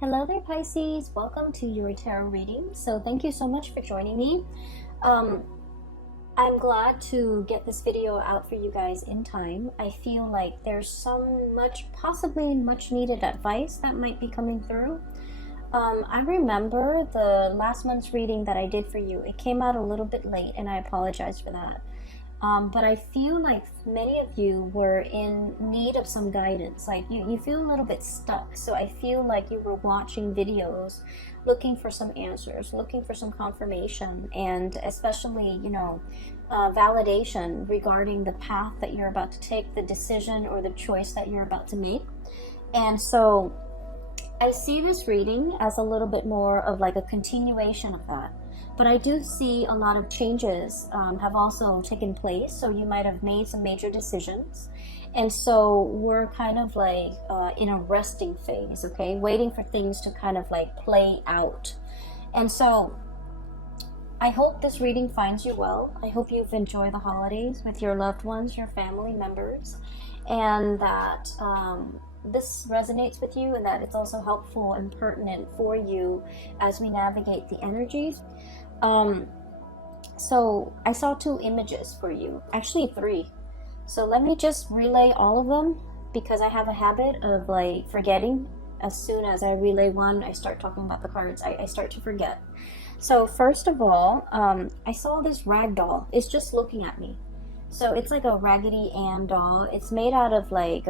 Hello there, Pisces. Welcome to your tarot reading. So thank you so much for joining me. Um, I'm glad to get this video out for you guys in time. I feel like there's possibly much needed advice that might be coming through. I remember the last month's reading that I did for you. It came out a little bit late and I apologize for that. But I feel like many of you were in need of some guidance. Like you feel a little bit stuck. So I feel like you were watching videos, looking for some answers, looking for some confirmation, and especially, validation regarding the path that you're about to take, the decision or the choice that you're about to make. And so I see this reading as a little bit more of like a continuation of that. But I do see a lot of changes have also taken place. So you might have made some major decisions. And so we're kind of like in a resting phase, okay? Waiting for things to kind of like play out. And so I hope this reading finds you well. I hope you've enjoyed the holidays with your loved ones, your family members, and that this resonates with you and that it's also helpful and pertinent for you as we navigate the energies. So I saw 2 images for you, actually 3. So let me just relay all of them because I have a habit of like forgetting. As soon as I relay one, I start talking about the cards, I start to forget. So first of all, I saw this rag doll. It's just looking at me. So it's like a Raggedy Ann doll. It's made out of like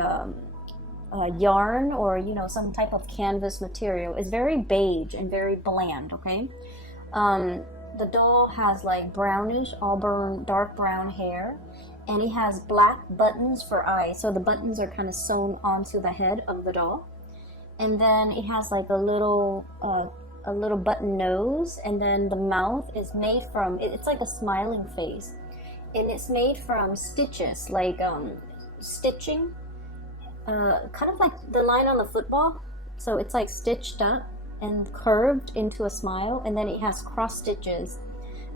yarn or some type of canvas material. It's very beige and very bland, okay? The doll has like brownish auburn dark brown hair, and it has black buttons for eyes, so the buttons are kind of sewn onto the head of the doll. And then it has like a little button nose, and then the mouth is made from it's like a smiling face, and it's made from stitches, like stitching, kind of like the line on the football. So it's like stitched up and curved into a smile, and then it has cross stitches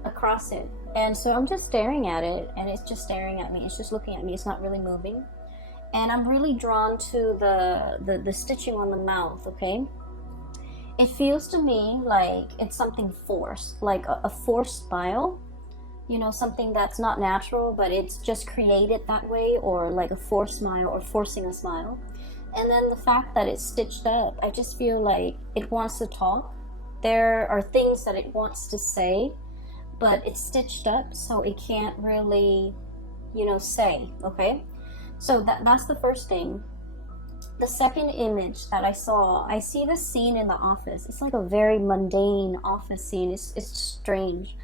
across it. And so I'm just staring at it, and it's just staring at me. It's just looking at me. It's not really moving. And I'm really drawn to the stitching on the mouth, okay? It feels to me like it's something forced, like a forced smile, something that's not natural, but it's just created that way, or like a forced smile or forcing a smile. And then the fact that it's stitched up, I just feel like it wants to talk. There are things that it wants to say, but it's stitched up, so it can't really, say, okay? So that's the first thing. The second image that I see this scene in the office. It's like a very mundane office scene. It's strange.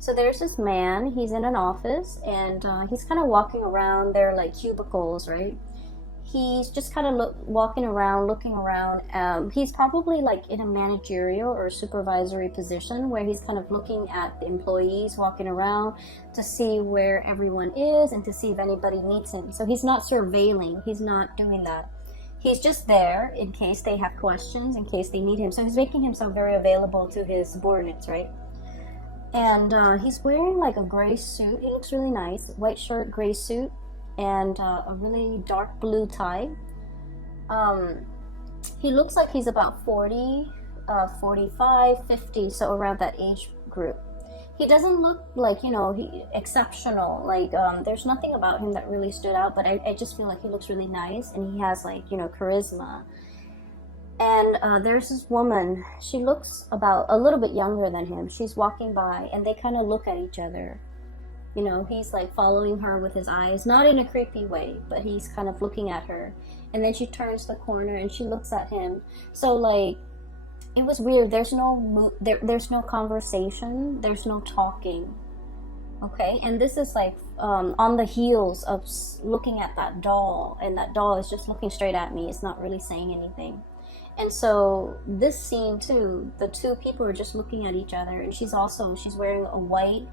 So there's this man, he's in an office, and he's kind of walking around. There are like cubicles, right? He's just kind of walking around, looking around. He's probably like in a managerial or supervisory position where he's kind of looking at the employees walking around to see where everyone is and to see if anybody needs him. So he's not surveilling. He's not doing that. He's just there in case they have questions, in case they need him. So he's making himself very available to his subordinates, right? And he's wearing like a gray suit. He looks really nice. White shirt, gray suit, and a really dark blue tie. He looks like he's about 40, 45, 50, so around that age group. He doesn't look like, exceptional. Like, there's nothing about him that really stood out, but I just feel like he looks really nice, and he has like, charisma. And there's this woman. She looks about a little bit younger than him. She's walking by, and they kind of look at each other. He's like following her with his eyes, not in a creepy way, but he's kind of looking at her. And then she turns the corner and she looks at him. So like, it was weird. There's no conversation. There's no talking. Okay, and this is like on the heels of looking at that doll, and that doll is just looking straight at me. It's not really saying anything. And so this scene too, the 2 people are just looking at each other, and she's wearing a white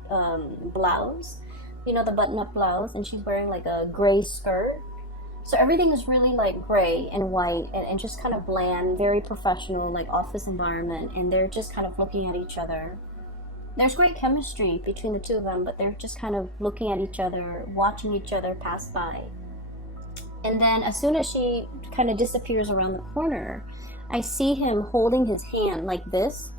blouse, the button-up blouse, and she's wearing like a gray skirt. So everything is really like gray and white and just kind of bland, very professional, like office environment, and they're just kind of looking at each other. There's great chemistry between the 2 of them, but they're just kind of looking at each other, watching each other pass by. And then as soon as she kind of disappears around the corner, I see him holding his hand like this,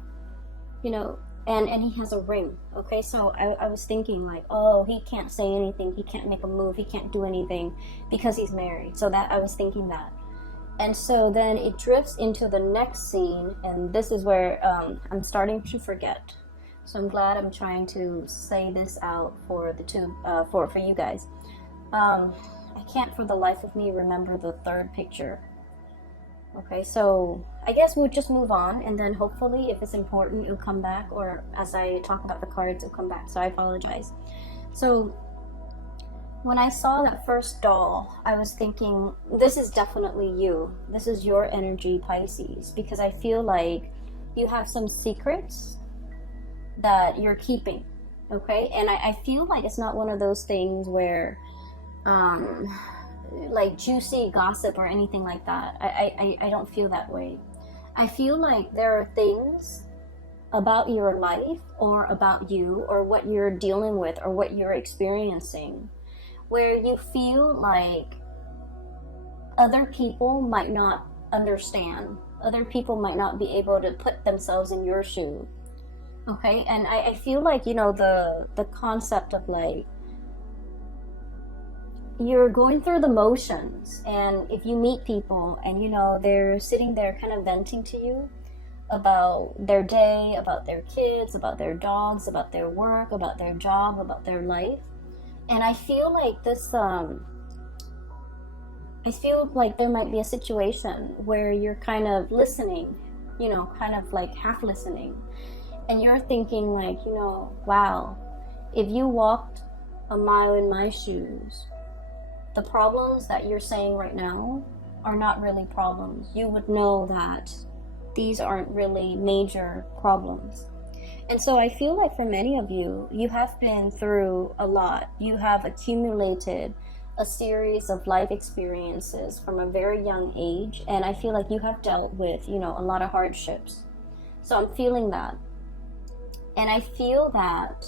you know, and he has a ring. Okay, so I was thinking like, oh, he can't say anything, he can't make a move, he can't do anything because he's married. So that I was thinking that. And so then it drifts into the next scene, and this is where I'm starting to forget. So I'm glad I'm trying to say this out for the two, for you guys. I can't for the life of me remember the third picture. Okay, so I guess we'll just move on, and then hopefully if it's important, it'll come back, or as I talk about the cards, it'll come back. So I apologize. So when I saw that first doll, I was thinking, this is definitely you. This is your energy, Pisces, because I feel like you have some secrets that you're keeping, okay? And I feel like it's not one of those things where, like juicy gossip or anything like that. I don't feel that way. I feel like there are things about your life or about you or what you're dealing with or what you're experiencing where you feel like other people might not understand. Other people might not be able to put themselves in your shoe. Okay, and I feel like, you know, the concept of like, you're going through the motions, and if you meet people and, you know, they're sitting there kind of venting to you about their day, about their kids, about their dogs, about their work, about their job, about their life. And I feel like this, I feel like there might be a situation where you're kind of listening, you know, kind of like half listening. And you're thinking like, you know, wow, if you walked a mile in my shoes, the problems that you're saying right now are not really problems. You would know that these aren't really major problems. And so I feel like for many of you, you have been through a lot. You have accumulated a series of life experiences from a very young age. And I feel like you have dealt with, you know, a lot of hardships. So I'm feeling that. And I feel that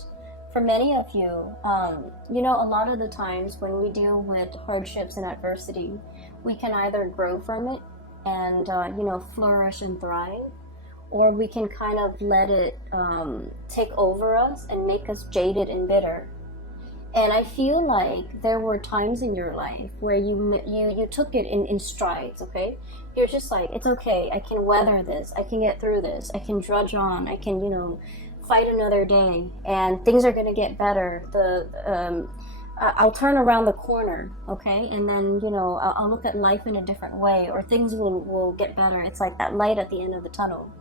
for many of you, you know, a lot of the times when we deal with hardships and adversity, we can either grow from it and, you know, flourish and thrive, or we can kind of let it take over us and make us jaded and bitter. And I feel like there were times in your life where you took it in strides, okay? You're just like, it's okay, I can weather this, I can get through this, I can drudge on, I can, you know, fight another day, and things are going to get better. I'll turn around the corner, okay? And then, you know, I'll look at life in a different way, or things will get better. It's like that light at the end of the tunnel.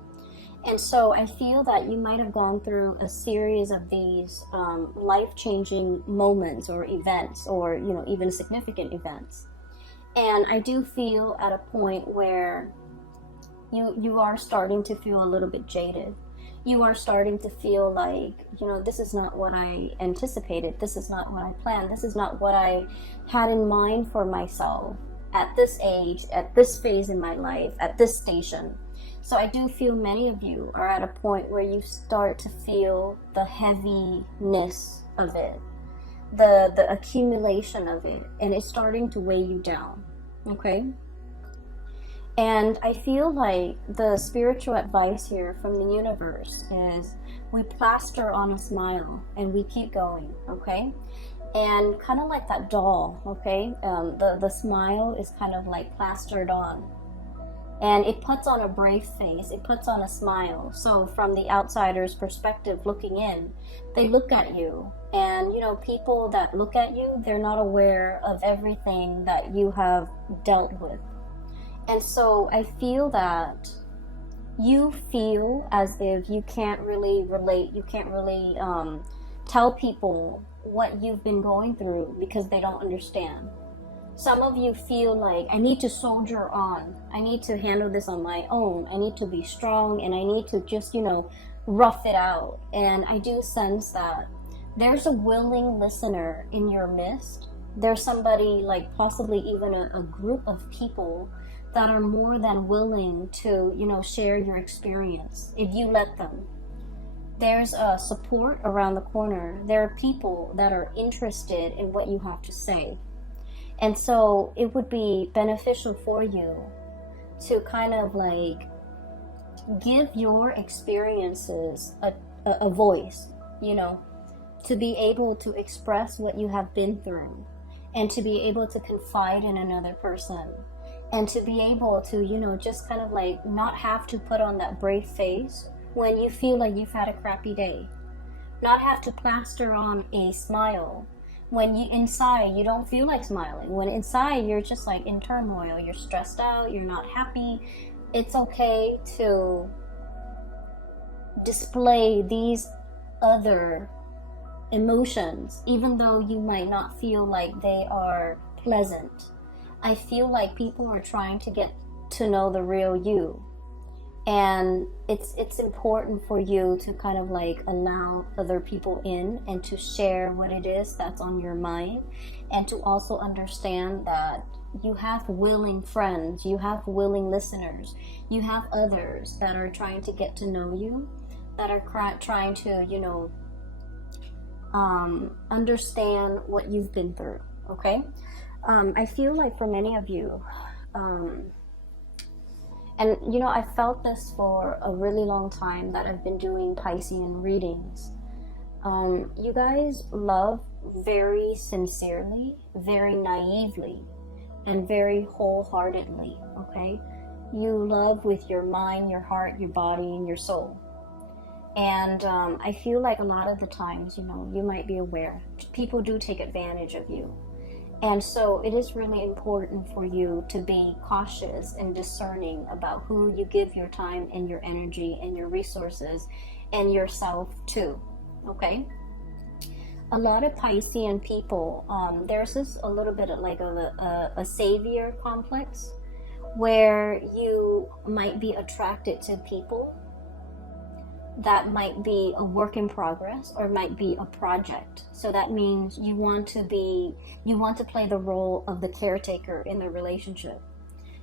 And so I feel that you might have gone through a series of these life-changing moments or events, or, you know, even significant events. And I do feel at a point where you are starting to feel a little bit jaded. You are starting to feel like, you know, this is not what I anticipated. This is not what I planned. This is not what I had in mind for myself at this age, at this phase in my life, at this station. So I do feel many of you are at a point where you start to feel the heaviness of it, the accumulation of it, and it's starting to weigh you down, okay? And I feel like the spiritual advice here from the universe is we plaster on a smile and we keep going, okay? And kind of like that doll, okay? The smile is kind of like plastered on. And it puts on a brave face, it puts on a smile. So from the outsider's perspective looking in, they look at you. And, you know, people that look at you, they're not aware of everything that you have dealt with. And so I feel that you feel as if you can't really relate, you can't really tell people what you've been going through because they don't understand. Some of you feel like, I need to soldier on. I need to handle this on my own. I need to be strong, and I need to just, you know, rough it out. And I do sense that there's a willing listener in your midst. There's somebody, like possibly even a group of people that are more than willing to, you know, share your experience if you let them. There's a support around the corner. There are people that are interested in what you have to say. And so it would be beneficial for you to kind of like give your experiences a voice, you know, to be able to express what you have been through, and to be able to confide in another person, and to be able to, you know, just kind of like not have to put on that brave face when you feel like you've had a crappy day, not have to plaster on a smile when you inside you don't feel like smiling, when inside you're just like in turmoil, you're stressed out, you're not happy. It's okay to display these other emotions, even though you might not feel like they are pleasant. I feel like people are trying to get to know the real you, and it's important for you to kind of like allow other people in and to share what it is that's on your mind, and to also understand that you have willing friends, you have willing listeners, you have others that are trying to get to know you, that are trying to, you know, understand what you've been through. Okay, I feel like for many of you, and you know, I felt this for a really long time that I've been doing Piscean readings. You guys love very sincerely, very naively, and very wholeheartedly. Okay, you love with your mind, your heart, your body, and your soul. And I feel like a lot of the times, you know, you might be aware, people do take advantage of you. And so it is really important for you to be cautious and discerning about who you give your time and your energy and your resources and yourself to, okay? A lot of Piscean people, there's this a little bit of like a savior complex, where you might be attracted to people that might be a work in progress or might be a project. So that means you want to play the role of the caretaker in the relationship.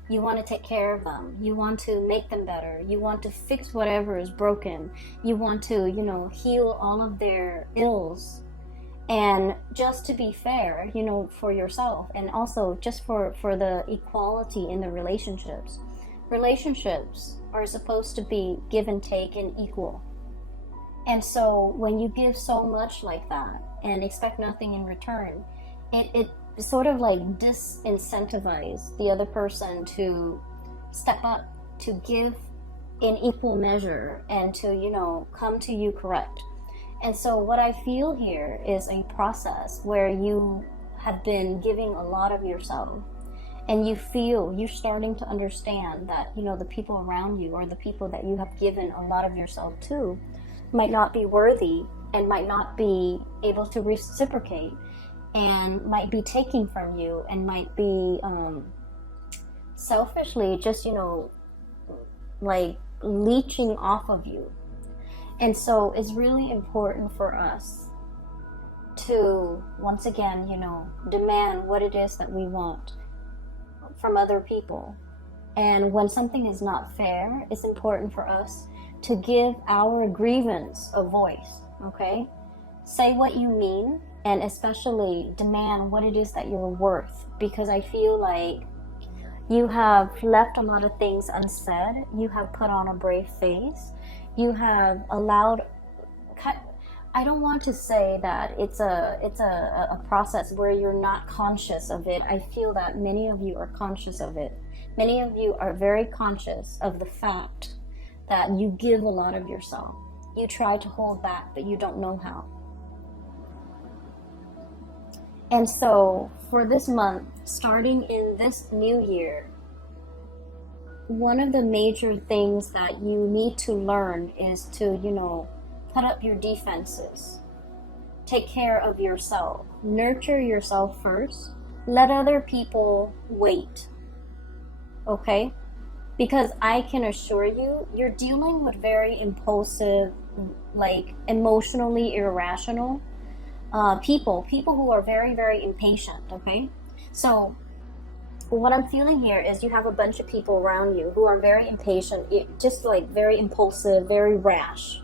You want to take care of them. You want to make them better. You want to fix whatever is broken. You want to, you know, heal all of their ills. And just to be fair, you know, for yourself, and also just for the equality in the relationships. Relationships are supposed to be give and take and equal. And so when you give so much like that and expect nothing in return, it sort of like disincentivizes the other person to step up, to give in equal measure, and to, you know, come to you correct. And so what I feel here is a process where you have been giving a lot of yourself, and you feel you're starting to understand that, you know, the people around you, or the people that you have given a lot of yourself to, might not be worthy and might not be able to reciprocate, and might be taking from you, and might be selfishly just, you know, like leeching off of you. And so it's really important for us to, once again, you know, demand what it is that we want from other people. And when something is not fair, it's important for us to give our grievance a voice, okay? Say what you mean, and especially demand what it is that you're worth, because I feel like you have left a lot of things unsaid. You have put on a brave face. You have allowed, I don't want to say that it's a process where you're not conscious of it. I feel that many of you are conscious of it. Many of you are very conscious of the fact that you give a lot of yourself. You try to hold back, but you don't know how. And so for this month, starting in this new year, one of the major things that you need to learn is to, you know, put up your defenses. Take care of yourself. Nurture yourself first. Let other people wait. Okay? Because I can assure you, you're dealing with very impulsive, like emotionally irrational people who are very, very impatient, okay? So what I'm feeling here is you have a bunch of people around you who are very impatient, just like very impulsive, very rash.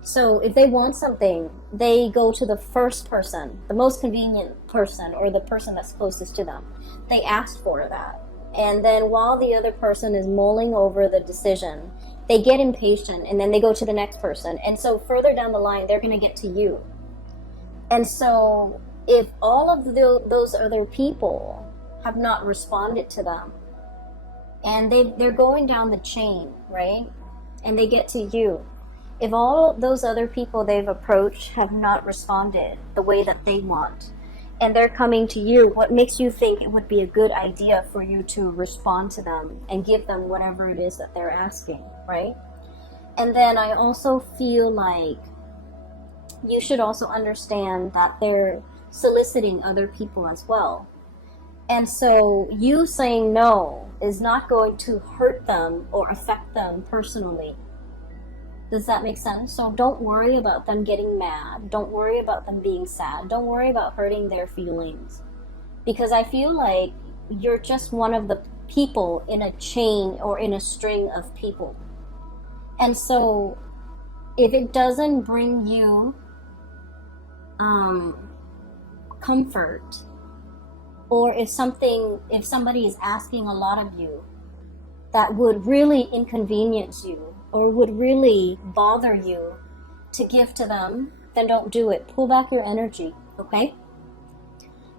So if they want something, they go to the first person, the most convenient person, or the person that's closest to them. They ask for that. And then while the other person is mulling over the decision, they get impatient and then they go to the next person. And so further down the line, they're going to get to you. And so if all of those other people have not responded to them, and they're going down the chain, right? And they get to you. If all those other people they've approached have not responded the way that they want, and they're coming to you, what makes you think it would be a good idea for you to respond to them and give them whatever it is that they're asking, right? And then I also feel like you should also understand that they're soliciting other people as well. And so you saying no is not going to hurt them or affect them personally. Does that make sense? So don't worry about them getting mad. Don't worry about them being sad. Don't worry about hurting their feelings. Because I feel like you're just one of the people in a chain or in a string of people. And so if it doesn't bring you comfort, or if somebody is asking a lot of you that would really inconvenience you or would really bother you to give to them, then don't do it. Pull back your energy, okay?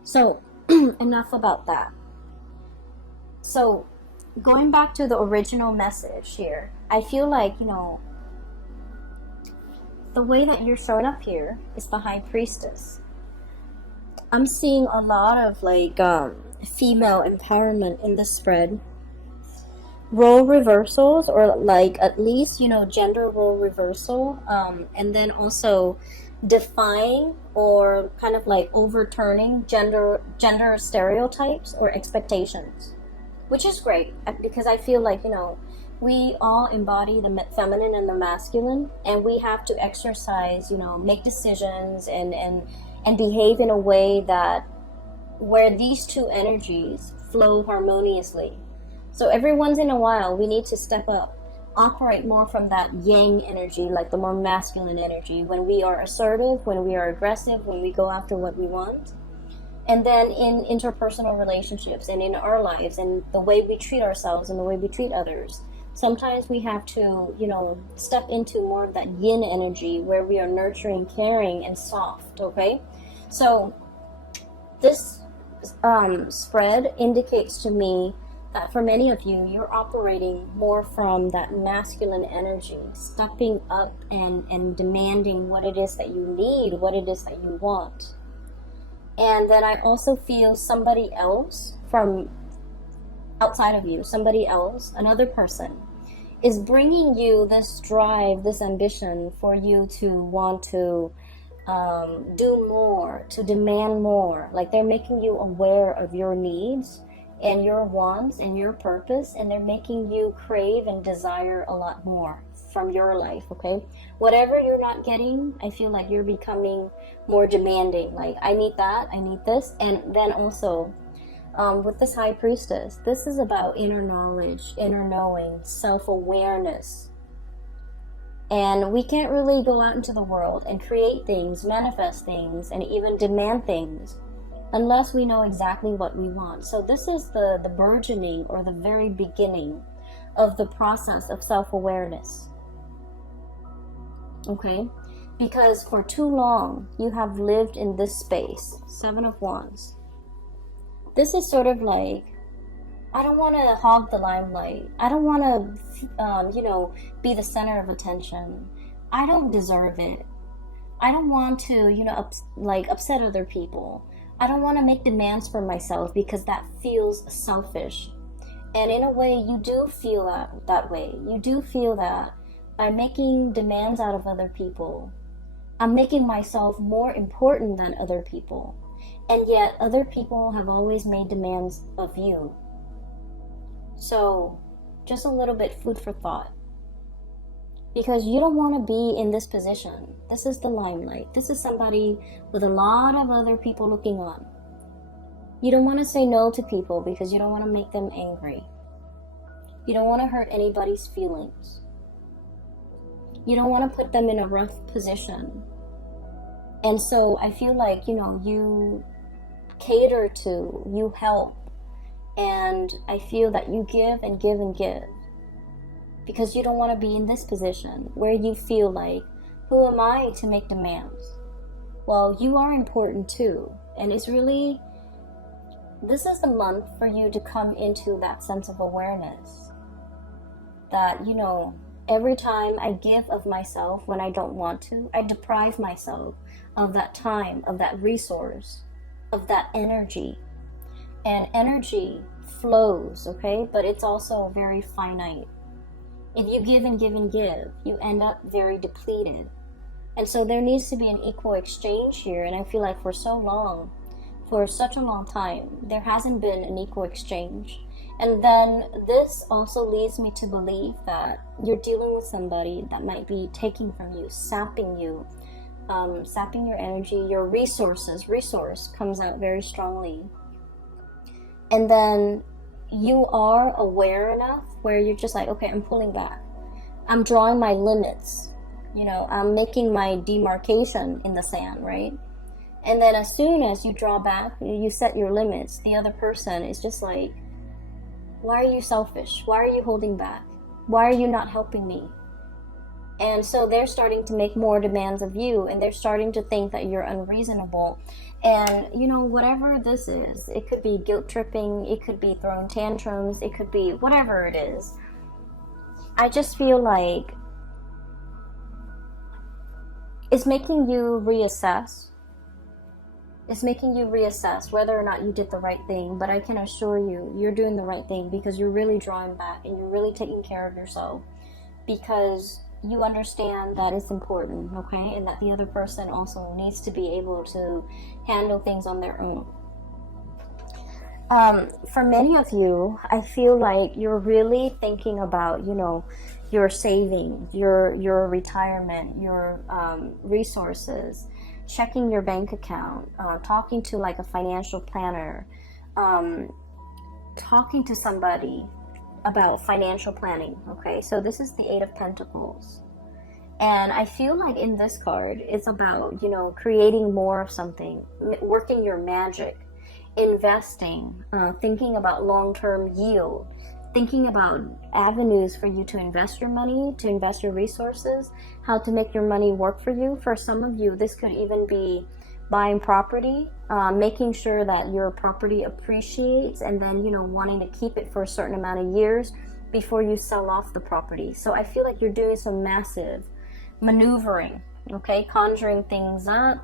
So enough about that. So going back to the original message here, I feel like, the way that you're showing up here is the High Priestess. I'm seeing a lot of female empowerment in this spread. Role reversals, or at least, gender role reversal. And then also defying or kind of overturning gender stereotypes or expectations. Which is great, because I feel like, we all embody the feminine and the masculine, and we have to exercise, make decisions and behave in a way that where these two energies flow harmoniously. So every once in a while, we need to step up, operate more from that yang energy, like the more masculine energy, when we are assertive, when we are aggressive, when we go after what we want. And then in interpersonal relationships and in our lives and the way we treat ourselves and the way we treat others, sometimes we have to, step into more of that yin energy where we are nurturing, caring, and soft, okay? So this spread indicates to me that for many of you, you're operating more from that masculine energy, stepping up and demanding what it is that you need, what it is that you want. And then I also feel somebody else from outside of you, somebody else, another person, is bringing you this drive, this ambition for you to want to do more, to demand more. Like they're making you aware of your needs and your wants and your purpose, and they're making you crave and desire a lot more from your life, okay? Whatever you're not getting, I feel like you're becoming more demanding. Like, I need that, I need this. And then also, with this High Priestess, this is about inner knowledge, inner knowing, self-awareness. And we can't really go out into the world and create things, manifest things, and even demand things unless we know exactly what we want. So this is the burgeoning or the very beginning of the process of self-awareness. Okay? Because for too long, you have lived in this space. 7 of Wands. This is sort of like, I don't want to hog the limelight. I don't want to, be the center of attention. I don't deserve it. I don't want to, upset other people. I don't want to make demands for myself because that feels selfish. And in a way, you do feel that way. You do feel that by making demands out of other people, I'm making myself more important than other people. And yet, other people have always made demands of you. So, just a little bit food for thought. Because you don't want to be in this position. This is the limelight. This is somebody with a lot of other people looking on. You don't want to say no to people because you don't want to make them angry. You don't want to hurt anybody's feelings. You don't want to put them in a rough position. And so I feel like, you cater to, you help, And I feel that you give and give and give because you don't want to be in this position where you feel like, who am I to make demands? Well, you are important too. And it's really, this is the month for you to come into that sense of awareness that, you know, every time I give of myself when I don't want to, I deprive myself of that time, of that resource, of that energy. And energy flows, okay? But it's also very finite. If you give and give and give, you end up very depleted. And so there needs to be an equal exchange here. And I feel like for so long, for such a long time, there hasn't been an equal exchange. And then this also leads me to believe that you're dealing with somebody that might be taking from you, sapping you, sapping your energy, your resources. Resource comes out very strongly. And then you are aware enough where you're just like, okay, I'm pulling back. I'm drawing my limits. You know, I'm making my demarcation in the sand, right? And then as soon as you draw back, you set your limits, the other person is just like, why are you selfish? Why are you holding back? Why are you not helping me? And so they're starting to make more demands of you, and they're starting to think that you're unreasonable. And, you know, whatever this is, it could be guilt tripping, it could be throwing tantrums, it could be whatever it is. I just feel like it's making you reassess. It's making you reassess whether or not you did the right thing. But I can assure you, you're doing the right thing because you're really drawing back and you're really taking care of yourself because you understand that it's important, okay? And that the other person also needs to be able to handle things on their own. For many of you, I feel like you're really thinking about, you know, your savings, your retirement, your resources, checking your bank account, talking to like a financial planner, talking to somebody about financial planning, okay? So this is the Eight of Pentacles. And I feel like in this card, it's about, you know, creating more of something, working your magic, investing, thinking about long-term yield, thinking about avenues for you to invest your money, to invest your resources, how to make your money work for you. For some of you, this could even be buying property, making sure that your property appreciates, and then, you know, wanting to keep it for a certain amount of years before you sell off the property. So I feel like you're doing some massive maneuvering, okay, conjuring things up,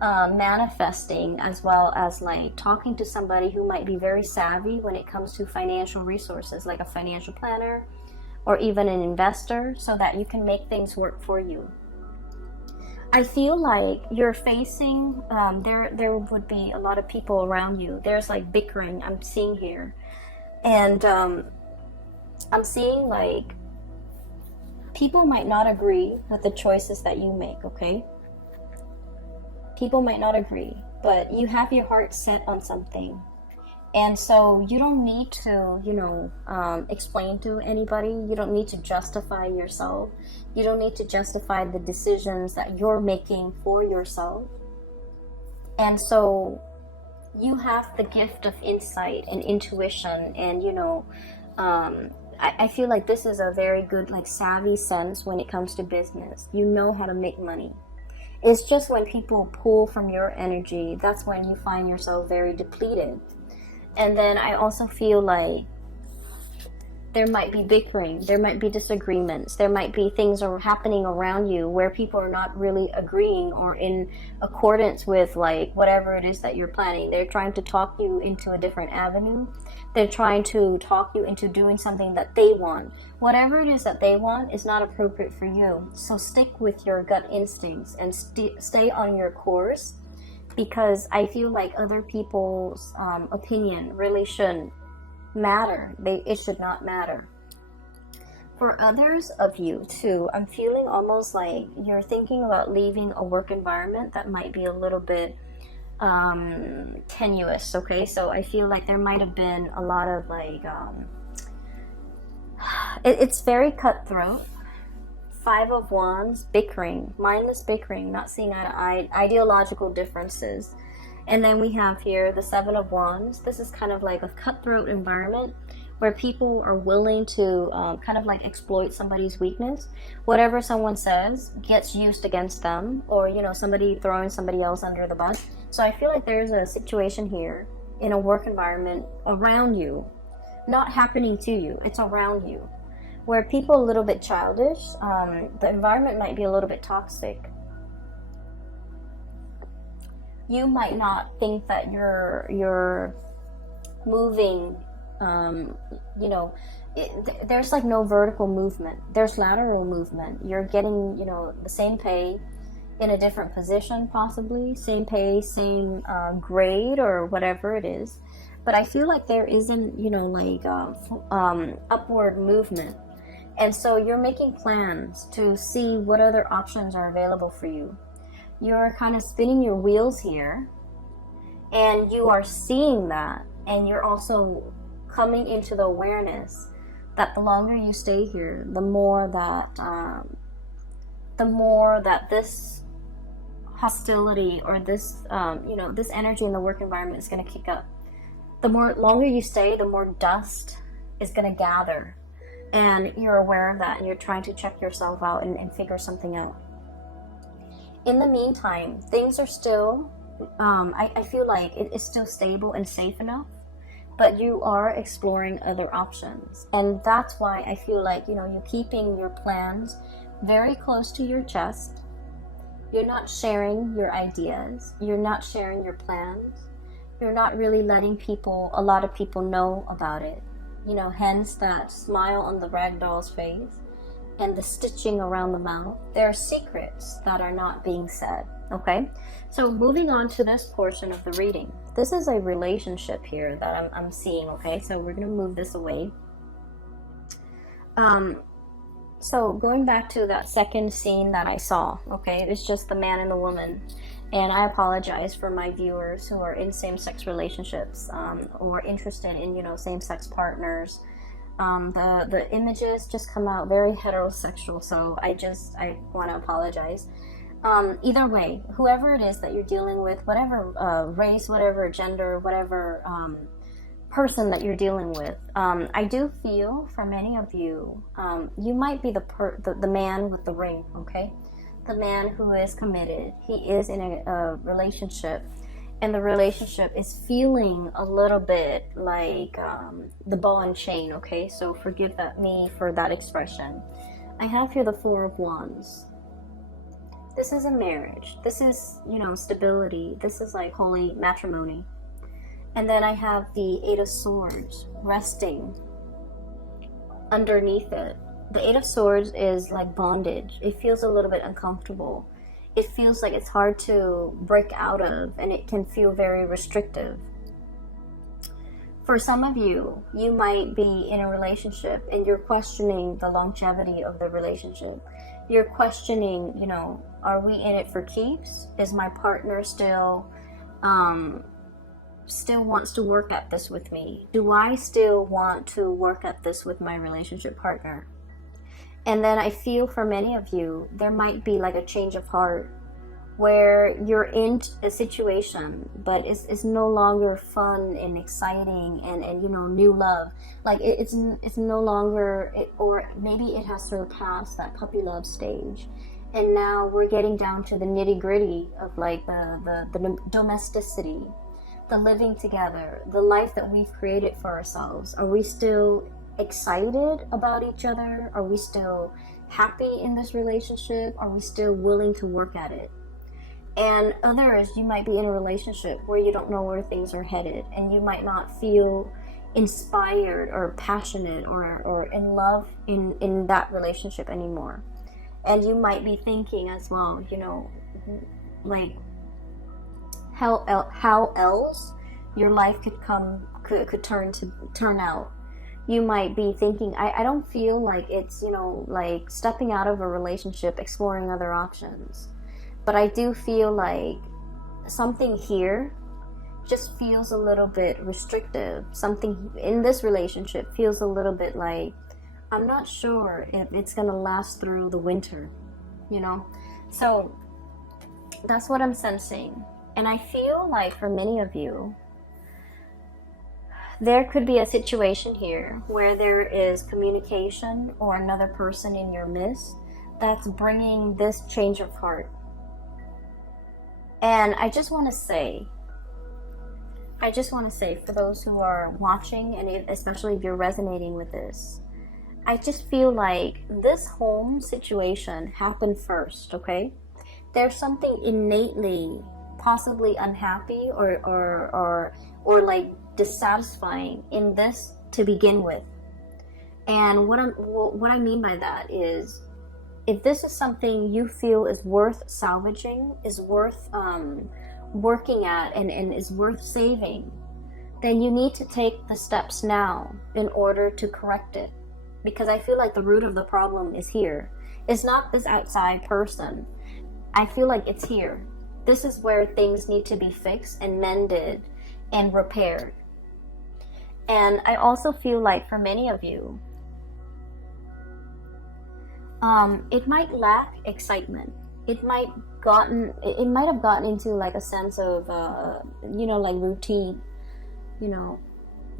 manifesting, as well as like talking to somebody who might be very savvy when it comes to financial resources, like a financial planner or even an investor, so that you can make things work for you. I feel like you're facing, there would be a lot of people around you. There's like bickering I'm seeing here. And I'm seeing like people might not agree with the choices that you make, okay? People might not agree, but you have your heart set on something. And so you don't need to, you know, explain to anybody. You don't need to justify yourself. You don't need to justify the decisions that you're making for yourself. And so you have the gift of insight and intuition. And, you know, I feel like this is a very good, like, savvy sense when it comes to business. You know how to make money. It's just when people pull from your energy, that's when you find yourself very depleted. And then I also feel like there might be bickering, there might be disagreements, there might be things are happening around you where people are not really agreeing or in accordance with like whatever it is that you're planning. They're trying to talk you into a different avenue. They're trying to talk you into doing something that they want. Whatever it is that they want is not appropriate for you. So stick with your gut instincts and stay on your course, because I feel like other people's opinion really shouldn't matter. It should not matter. For others of you too, I'm feeling almost like you're thinking about leaving a work environment that might be a little bit tenuous, okay? So I feel like there might have been a lot of like it's very cutthroat. 5 of Wands, bickering, mindless bickering, not seeing eye to eye, ideological differences. And then we have here the Seven of Wands. This is kind of like a cutthroat environment where people are willing to kind of like exploit somebody's weakness. Whatever someone says gets used against them, or, you know, somebody throwing somebody else under the bus. So I feel like there's a situation here in a work environment around you, not happening to you, it's around you, where people are a little bit childish. The environment might be a little bit toxic. You might not think that you're moving, you know, there's like no vertical movement. There's lateral movement. You're getting, you know, the same pay in a different position, possibly. Same pay, same grade, or whatever it is. But I feel like there isn't, you know, like upward movement. And so you're making plans to see what other options are available for you. You're kind of spinning your wheels here, and you are seeing that, and you're also coming into the awareness that the longer you stay here, the more that this hostility, or this you know, this energy in the work environment is going to kick up. The more longer you stay, the more dust is going to gather, and you're aware of that, and you're trying to check yourself out and figure something out. In the meantime, things are still, I feel like it is still stable and safe enough, but you are exploring other options. And that's why I feel like, you know, you're keeping your plans very close to your chest. You're not sharing your ideas. You're not sharing your plans. You're not really letting a lot of people know about it. You know, hence that smile on the rag doll's face and the stitching around the mouth. There are secrets that are not being said, okay? So moving on to this portion of the reading. This is a relationship here that I'm seeing, okay? So we're gonna move this away. So going back to that second scene that I saw, okay? It's just the man and the woman. And I apologize for my viewers who are in same-sex relationships, or interested in, you know, same-sex partners. The images just come out very heterosexual, so I want to apologize. Either way, whoever it is that you're dealing with, whatever race, whatever gender, whatever person that you're dealing with, I do feel for many of you, you might be the man with the ring, okay? The man who is committed. He is in a relationship, and the relationship is feeling a little bit like the ball and chain, okay? So forgive me for that expression. I have here the Four of Wands. This is a marriage. This is, you know, stability. This is like holy matrimony. And then I have the Eight of Swords resting underneath it. The Eight of Swords is like bondage. It feels a little bit uncomfortable. It feels like it's hard to break out of, and it can feel very restrictive. For some of you, you might be in a relationship and you're questioning the longevity of the relationship. You're questioning, you know, are we in it for keeps? Is my partner still wants to work at this with me? Do I still want to work at this with my relationship partner? And then I feel for many of you, there might be like a change of heart where you're in a situation, but it's no longer fun and exciting and you know, new love. Like it's no longer, or maybe it has surpassed that puppy love stage. And now we're getting down to the nitty gritty of like the domesticity, the living together, the life that we've created for ourselves. Are we still excited about each other? Are we still happy in this relationship? Are we still willing to work at it? And others, you might be in a relationship where you don't know where things are headed, and you might not feel inspired or passionate or in love in that relationship anymore. And you might be thinking as well, you know, like how else your life could turn out. You might be thinking, I don't feel like it's, you know, like stepping out of a relationship, exploring other options. But I do feel like something here just feels a little bit restrictive. Something in this relationship feels a little bit like, I'm not sure if it's going to last through the winter, you know? So that's what I'm sensing. And I feel like for many of you, there could be a situation here where there is communication or another person in your midst that's bringing this change of heart. And I just want to say for those who are watching, and especially if you're resonating with this, I just feel like this home situation happened first, okay? There's something innately possibly unhappy or like dissatisfying in this to begin with. And what I mean by that is, if this is something you feel is worth salvaging, is worth working at, and is worth saving, then you need to take the steps now in order to correct it. Because I feel like the root of the problem is here. It's not this outside person. I feel like it's here. This is where things need to be fixed and mended and repaired. And I also feel like for many of you, it might lack excitement. It might have gotten into like a sense of like routine.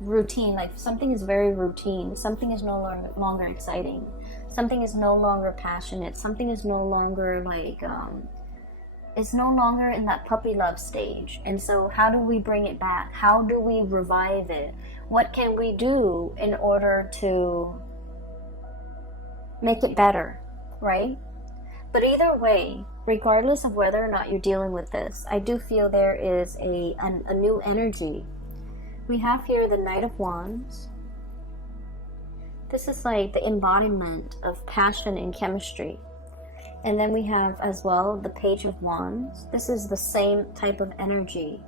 Routine, like something is very routine. Something is no longer exciting. Something is no longer passionate. Something is no longer like it's no longer in that puppy love stage. And so how do we bring it back? How do we revive it? What can we do in order to make it better, right? But either way, regardless of whether or not you're dealing with this, I do feel there is a new energy. We have here the Knight of Wands. This is like the embodiment of passion and chemistry. And then we have as well the Page of Wands. This is the same type of energy.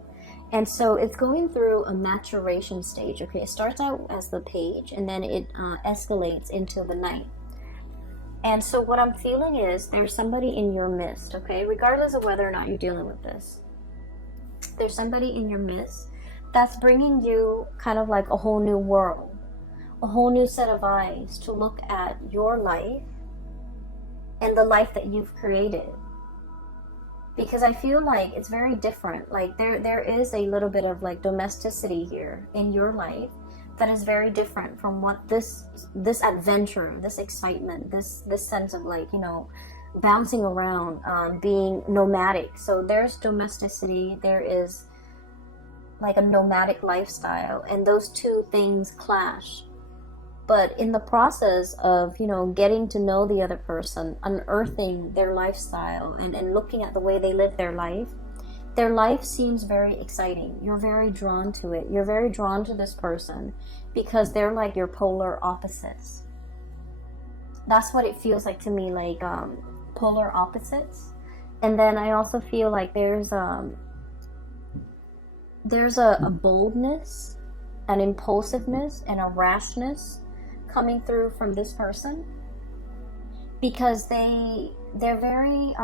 And so it's going through a maturation stage. Okay, it starts out as the Page, and then it escalates into the Knight. And so what I'm feeling is there's somebody in your midst, okay? Regardless of whether or not you're dealing with this. There's somebody in your midst that's bringing you kind of like a whole new world, a whole new set of eyes to look at your life and the life that you've created. Because I feel like it's very different. Like there is a little bit of like domesticity here in your life that is very different from what this adventure, this excitement, this sense of like, bouncing around, being nomadic. So there's domesticity, there is like a nomadic lifestyle, and those two things clash. But in the process of, getting to know the other person, unearthing their lifestyle and looking at the way they live their life seems very exciting. You're very drawn to it. You're very drawn to this person because they're like your polar opposites. That's what it feels like to me, like polar opposites. And then I also feel like there's a boldness, an impulsiveness, and a rashness coming through from this person, because they're very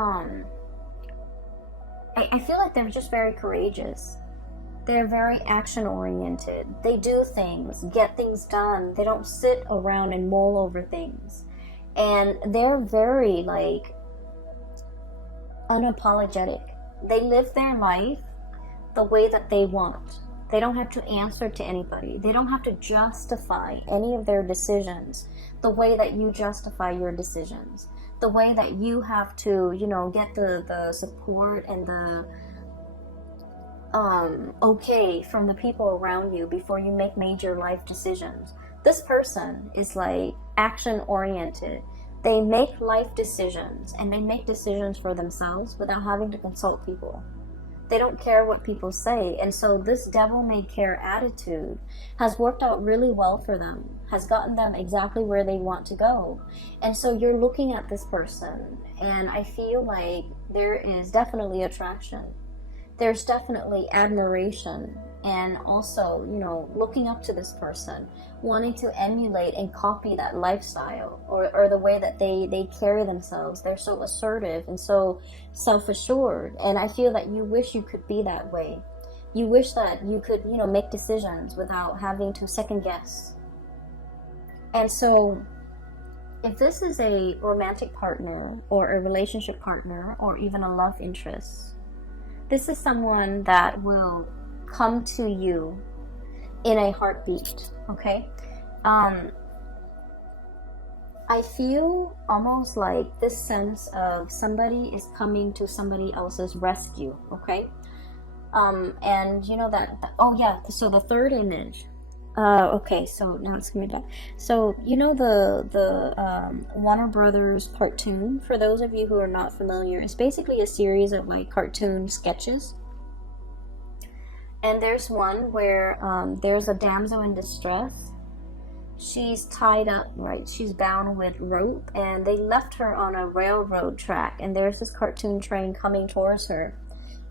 I feel like they're just very courageous. They're very action oriented. They do things, get things done. They don't sit around and mull over things. And they're very like unapologetic. They live their life the way that they want. They don't have to answer to anybody. They don't have to justify any of their decisions the way that you justify your decisions. The way that you have to, get the support and the okay from the people around you before you make major life decisions. This person is like action oriented. They make life decisions, and they make decisions for themselves without having to consult people. They don't care what people say. And so this devil-may-care attitude has worked out really well for them, has gotten them exactly where they want to go. And so you're looking at this person, and I feel like there is definitely attraction. There's definitely admiration, and also, looking up to this person, wanting to emulate and copy that lifestyle or the way that they carry themselves. They're so assertive and so self-assured, and I feel that you wish you could be that way. You wish that you could, make decisions without having to second guess. And so if this is a romantic partner or a relationship partner or even a love interest, This is someone that will come to you in a heartbeat, okay? I feel almost like this sense of somebody is coming to somebody else's rescue, okay? And you know oh yeah, so the third image, okay, so now it's coming back. So you know the Warner Brothers cartoon, for those of you who are not familiar, it's basically a series of like cartoon sketches. And there's one where there's a damsel in distress. She's tied up, right? She's bound with rope, and they left her on a railroad track, and there's this cartoon train coming towards her,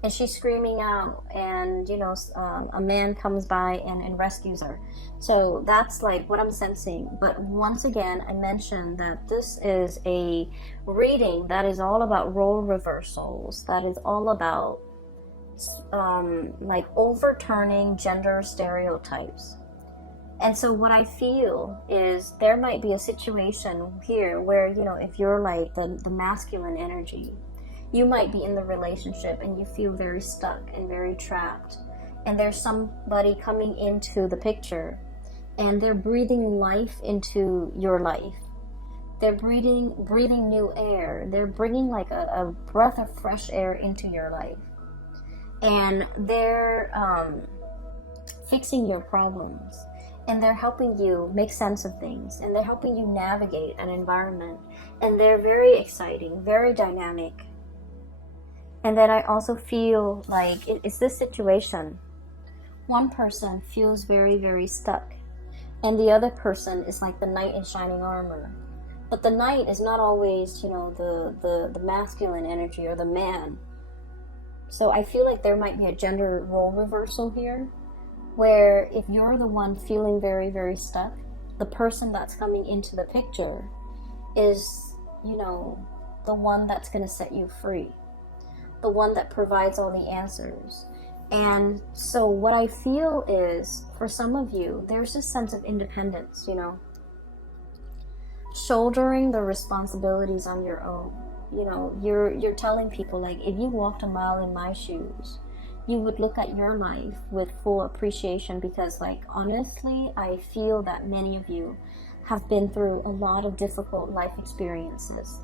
and she's screaming out, and you know, a man comes by and rescues her. So that's like what I'm sensing. But once again, I mentioned that this is a reading that is all about role reversals, that is all about like overturning gender stereotypes. And so what I feel is there might be a situation here where, you know, if you're like the masculine energy, you might be in the relationship and you feel very stuck and very trapped. And there's somebody coming into the picture and they're breathing life into your life. They're breathing new air. They're bringing like a breath of fresh air into your life. And they're fixing your problems. And they're helping you make sense of things, and they're helping you navigate an environment, and they're very exciting, very dynamic. And then I also feel like it's this situation. One person feels very, very stuck, and the other person is like the knight in shining armor. But the knight is not always, you know, the masculine energy or the man. So I feel like there might be a gender role reversal here, where if you're the one feeling very, very stuck, the person that's coming into the picture is, you know, the one that's going to set you free, the one that provides all the answers. And so what I feel is, for some of you, there's this sense of independence, you know, shouldering the responsibilities on your own. You know, you're telling people, like, if you walked a mile in my shoes, you would look at your life with full appreciation, because, like, honestly, I feel that many of you have been through a lot of difficult life experiences.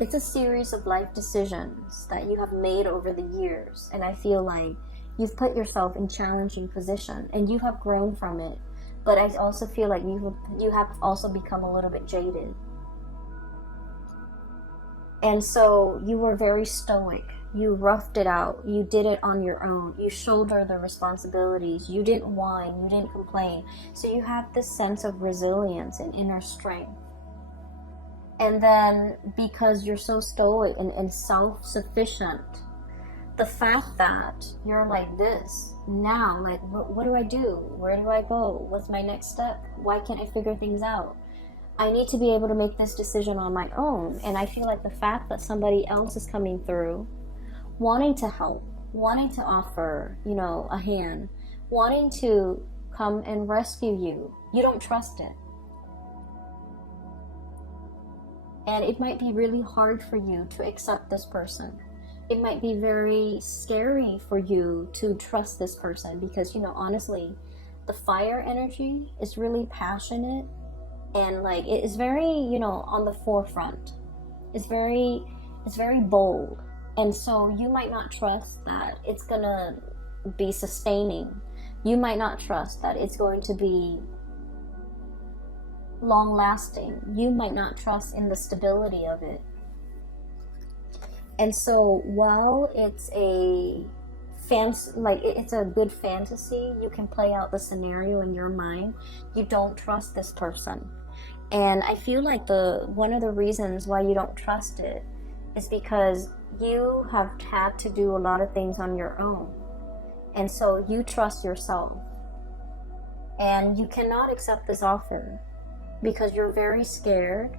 It's a series of life decisions that you have made over the years, and I feel like you've put yourself in challenging position and you have grown from it. But I also feel like you have also become a little bit jaded. And so you were very stoic. You roughed it out. You did it on your own. You shouldered the responsibilities. You didn't whine. You didn't complain. So you have this sense of resilience and inner strength. And then because you're so stoic and self-sufficient, the fact that you're like this now, like, what do I do? Where do I go? What's my next step? Why can't I figure things out? I need to be able to make this decision on my own. And I feel like the fact that somebody else is coming through, wanting to help, wanting to offer, you know, a hand, wanting to come and rescue you, you don't trust it. And it might be really hard for you to accept this person. It might be very scary for you to trust this person because, you know, honestly, the fire energy is really passionate and, like, it is very, you know, on the forefront. It's very bold. And so you might not trust that it's gonna be sustaining. You might not trust that it's going to be long lasting. You might not trust in the stability of it. And so while it's it's a good fantasy, you can play out the scenario in your mind, you don't trust this person. And I feel like one of the reasons why you don't trust it is because you have had to do a lot of things on your own. And so you trust yourself. And you cannot accept this offer because you're very scared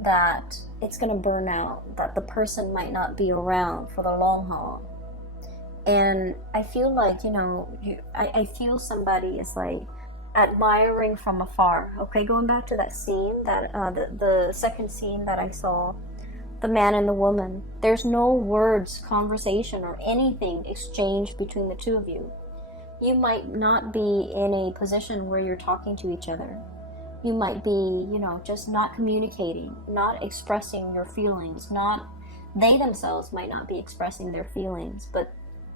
that it's going to burn out, that the person might not be around for the long haul. And I feel like, you know, I feel somebody is like admiring from afar. Okay, going back to that scene, that the second scene that I saw, the man and the woman. There's no words, conversation, or anything exchanged between the two of you. You might not be in a position where you're talking to each other. You might be, just not communicating, not expressing your feelings, they themselves might not be expressing their feelings, but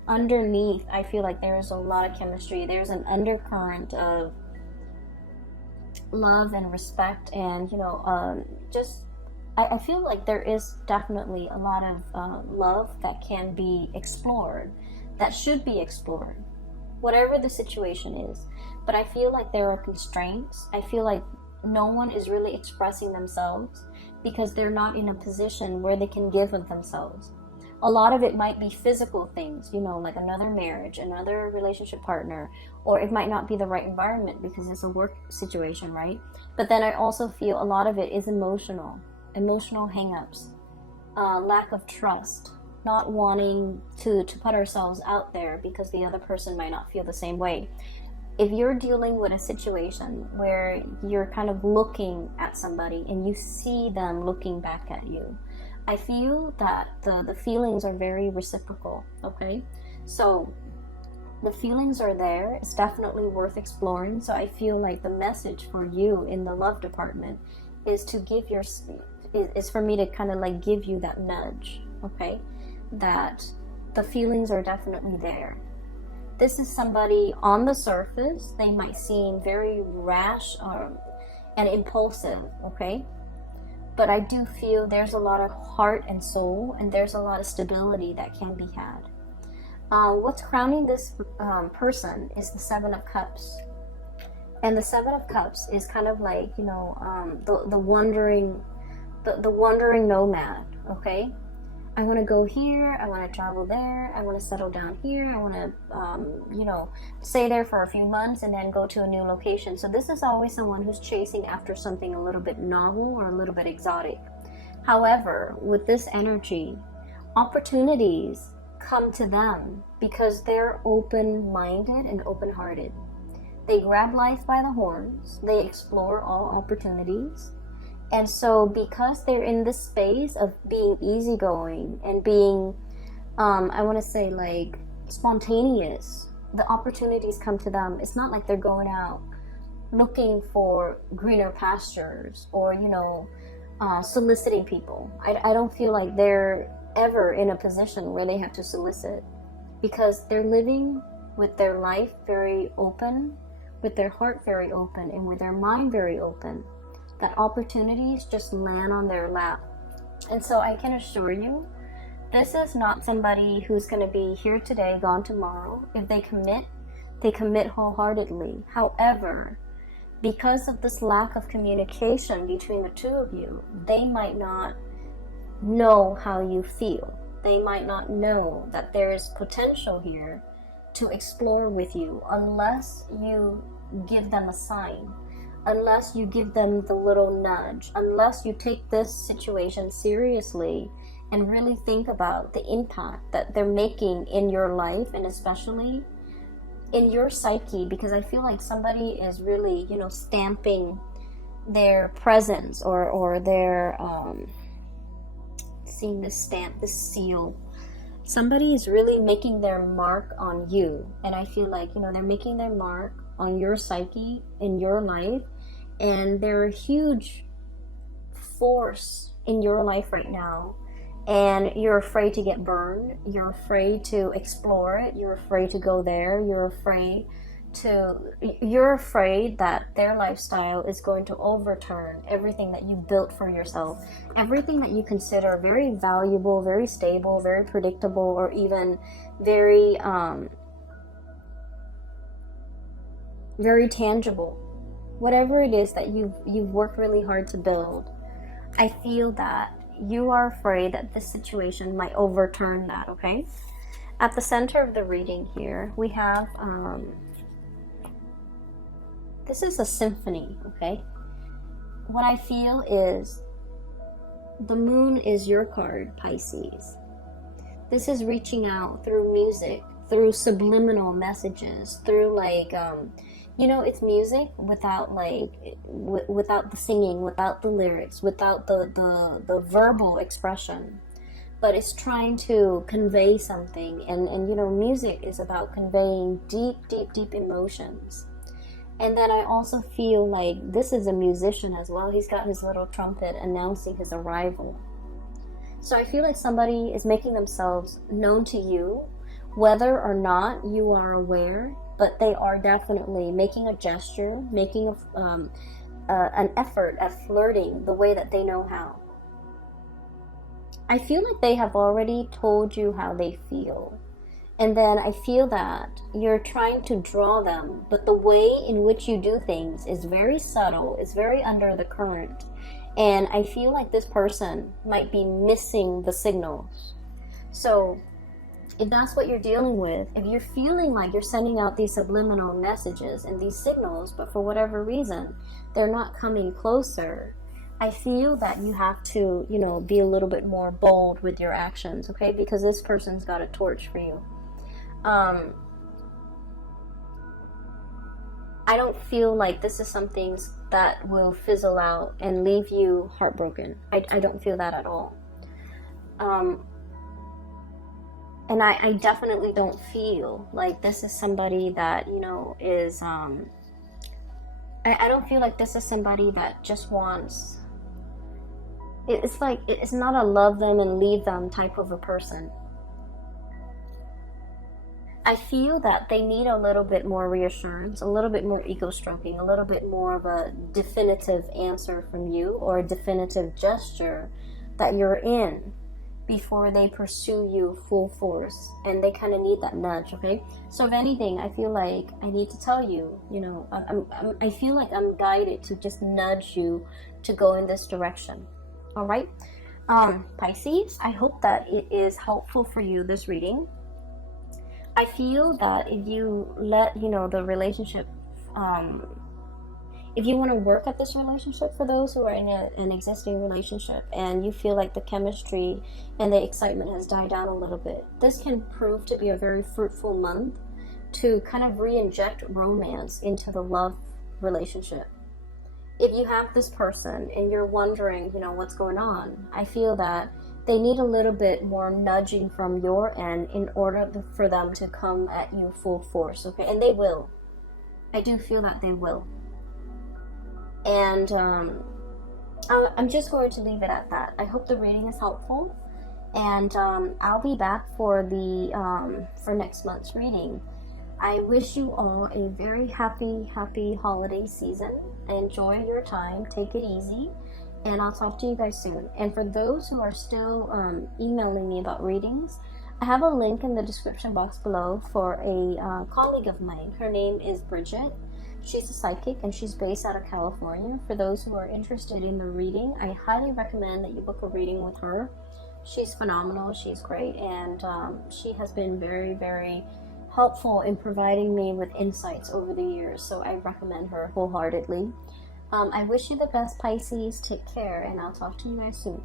underneath, I feel like there is a lot of chemistry. There's an undercurrent of love and respect, and I feel like there is definitely a lot of love that can be explored, that should be explored, whatever the situation is. But I feel like there are constraints. I feel like no one is really expressing themselves because they're not in a position where they can give of themselves. A lot of it might be physical things, like another marriage, another relationship partner, or it might not be the right environment because it's a work situation, right? But then I also feel a lot of it is emotional hang-ups, lack of trust, not wanting to put ourselves out there because the other person might not feel the same way. If you're dealing with a situation where you're kind of looking at somebody and you see them looking back at you, I feel that the feelings are very reciprocal, okay? So the feelings are there. It's definitely worth exploring. So I feel like the message for you in the love department is for me to kind of like give you that nudge, okay? That the feelings are definitely there. This is somebody on the surface, they might seem very rash and impulsive, okay? But I do feel there's a lot of heart and soul, and there's a lot of stability that can be had. What's crowning this person is the Seven of Cups. And the Seven of Cups is kind of like, the wandering nomad, okay? I want to go here, I want to travel there, I want to settle down here, I want to, stay there for a few months and then go to a new location. So this is always someone who's chasing after something a little bit novel or a little bit exotic. However, with this energy, opportunities come to them because they're open-minded and open-hearted. They grab life by the horns, they explore all opportunities. And so because they're in this space of being easygoing and being, I want to say like spontaneous, the opportunities come to them. It's not like they're going out looking for greener pastures or, soliciting people. I don't feel like they're ever in a position where they have to solicit because they're living with their life very open, with their heart very open, and with their mind very open. That opportunities just land on their lap. And so I can assure you, this is not somebody who's going to be here today, gone tomorrow. If they commit wholeheartedly. However, because of this lack of communication between the two of you, they might not know how you feel. They might not know that there is potential here to explore with you unless you give them a sign. Unless you give them the little nudge, unless you take this situation seriously and really think about the impact that they're making in your life and especially in your psyche, because I feel like somebody is really, stamping their presence or their, seeing this stamp, this seal. Somebody is really making their mark on you. And I feel like, they're making their mark on your psyche, in your life, and they're a huge force in your life right now, and you're afraid to get burned, you're afraid to explore it, you're afraid to go there, you're afraid that their lifestyle is going to overturn everything that you built for yourself, everything that you consider very valuable, very stable, very predictable, or even very very tangible. Whatever it is that you've worked really hard to build, I feel that you are afraid that this situation might overturn that, okay? At the center of the reading here, we have, this is a symphony, okay? What I feel is the moon is your card, Pisces. This is reaching out through music, through subliminal messages, through like, You know, it's music without like without the singing, without the lyrics, without the verbal expression, but it's trying to convey something. And you know, music is about conveying deep emotions. And then I also feel like this is a musician as well. He's got his little trumpet announcing his arrival. So I feel like somebody is making themselves known to you, whether or not you are aware, but they are definitely making a gesture, making an effort at flirting the way that they know how. I feel like they have already told you how they feel. And then I feel that you're trying to draw them, but the way in which you do things is very subtle, it's very under the current. And I feel like this person might be missing the signals. So if that's what you're dealing with, if you're feeling like you're sending out these subliminal messages and these signals, but for whatever reason, they're not coming closer, I feel that you have to, you know, be a little bit more bold with your actions, okay? Because this person's got a torch for you. I don't feel like this is something that will fizzle out and leave you heartbroken. I don't feel that at all. And I definitely don't feel like this is somebody that, you know, is, I don't feel like this is somebody that just wants, it's like, it's not a love them and leave them type of a person. I feel that they need a little bit more reassurance, a little bit more ego stroking, a little bit more of a definitive answer from you, or a definitive gesture that you're in before they pursue you full force. And they kind of need that nudge, okay? So if anything, I feel like I need to tell you, you know, I feel like I'm guided to just nudge you to go in this direction. All right? Pisces, I hope that it is helpful for you, this reading. I feel that if you let, you know, the relationship, if you want to work at this relationship, for those who are in an existing relationship and you feel like the chemistry and the excitement has died down a little bit, this can prove to be a very fruitful month to kind of re-inject romance into the love relationship. If you have this person and you're wondering, you know, what's going on, I feel that they need a little bit more nudging from your end in order for them to come at you full force, okay? And they will. I do feel that they will. And I'm just going to leave it at that. I hope the reading is helpful. And I'll be back for the for next month's reading. I wish you all a very happy holiday season. Enjoy your time. Take it easy. And I'll talk to you guys soon. And for those who are still emailing me about readings, I have a link in the description box below for a colleague of mine. Her name is Bridget. She's a psychic and she's based out of California. For those who are interested in the reading, I highly recommend that you book a reading with her. She's phenomenal. She's great. And she has been very helpful in providing me with insights over the years. So I recommend her wholeheartedly. I wish you the best, Pisces. Take care, and I'll talk to you guys soon.